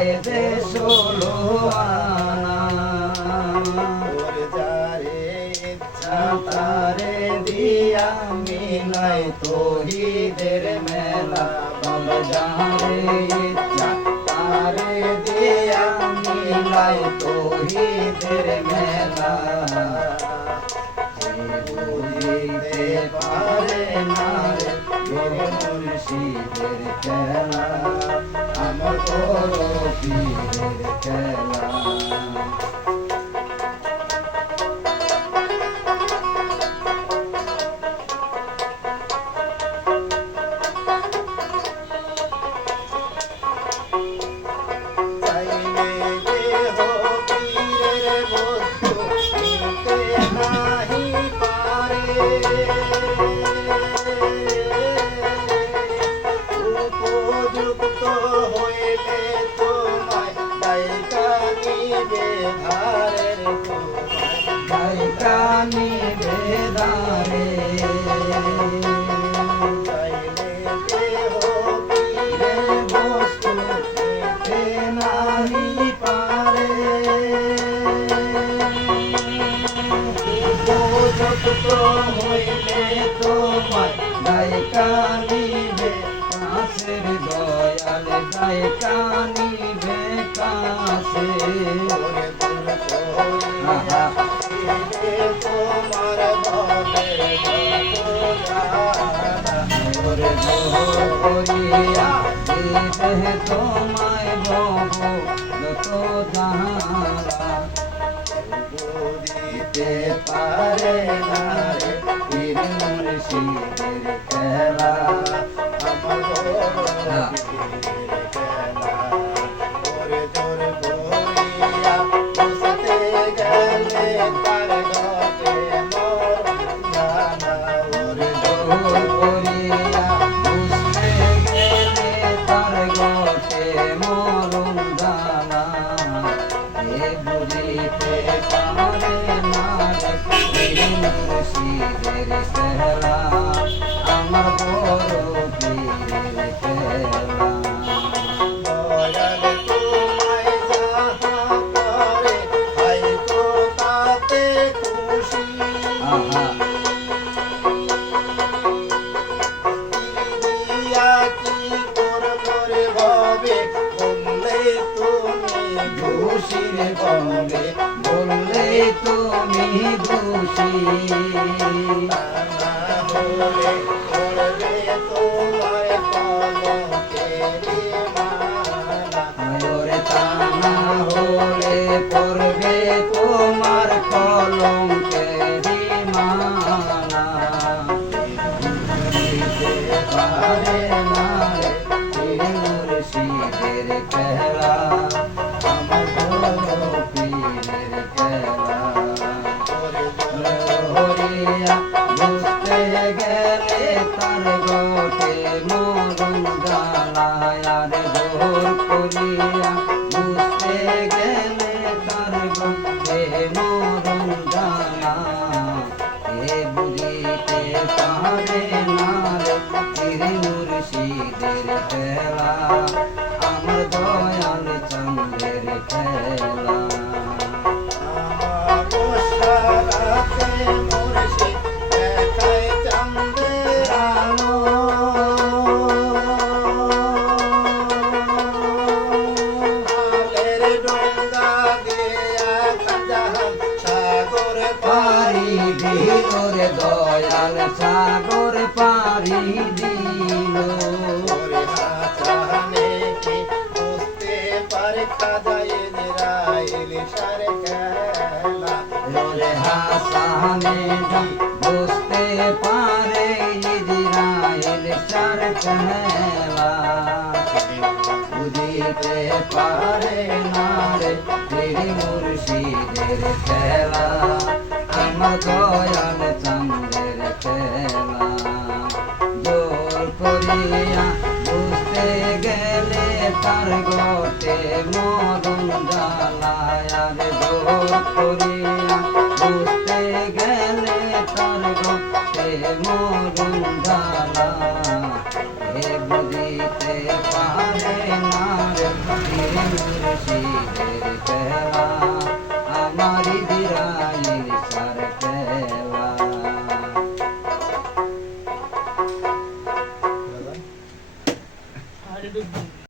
যায় যে 16 আনা যারে ইচ্ছা তারে দিয়া মিলাই তৌহিদের মেলা বল যারে ইচ্ছা তারে দিয়া মিলাই তৌহিদের মেলা বুঝিতে পারে না রে মুর্শিদের খেলা আমার বড় পীরের খেলা উপযুক্ত হইলে তোমায় দায়িকা নিবে ধারের তোমায় দায়িকা নিবে ধারে চাইলে দেহ রে বস্তু কে নাহি পারে উপযুক্ত হইলে তোমায় দায়িকা নিবে কাছের দয়াল দায়িকা নিবে কাছে ওরে দূর আহা তোমার বলে ওরে জোহর করিয়া দিবে তোমায় বব যত তাহারা বুঝিতে পারে না রে পীর মুর্শিদের খেলা আমার খেলা ওরে জোর করিয়া বুঝতে গেলে তার ঘটে মোর জানা ওরে জোহর করিয়া বুঝতে গেলে তার গটে মরণ জানা এ বুঝিতে পারে না রে পীর মুর্শিদের খেলা আমার বড় পীরের খেলা দয়াল তোমায় যাহা করে হয়তো তাতে খুশি আহা দিয়া কি করবো রে ভবে বললে তুমি দোষীর বলে বললে তুমি দোষী না হলে করবে তোমার কলকে মালা ওরে তা না হলে পড়বে তোমার কলঙ্কেরি মালা বুঝিতে পারে না রে পীর মুর্শিদের খেলা আমার বড় পীরের খেলা হরিয়া বুঝতে গেলে তার গটে মরণ জ্বালায়ার জোর করিয়া বুঝতে গেলে তার গটে মরণ জ্বালা এ বুঝিতে পারে না রে পীর মুর্শিদের খেলা আমার দয়াল চন্দ্রের খেলা বসারাতে মুর্শিদ দেখায় চাঁদের আলো আলের ডোঙ্গা দিয়া খাজাহান সাগর পারি দিল রে দয়াল সাগর পারি দিল ওরে হাসানে কি বুঝতে পারে খাজায় নিরাইল সার খেলা রে হাসানে বুঝতে পারে ইজরাইল সার খেলা বুঝিতে পারে না রে পীর মুর্শিদের খেলা আমার দয়াল চন্দ্রের খেলা জোর করিয়া বুঝতে গেলে তার গটে মদন জ্বালায়ার জোর করিয়া বুঝতে গেলে তার গটে মদন জ্বালা এ বুঝিতে পারে না রে একটু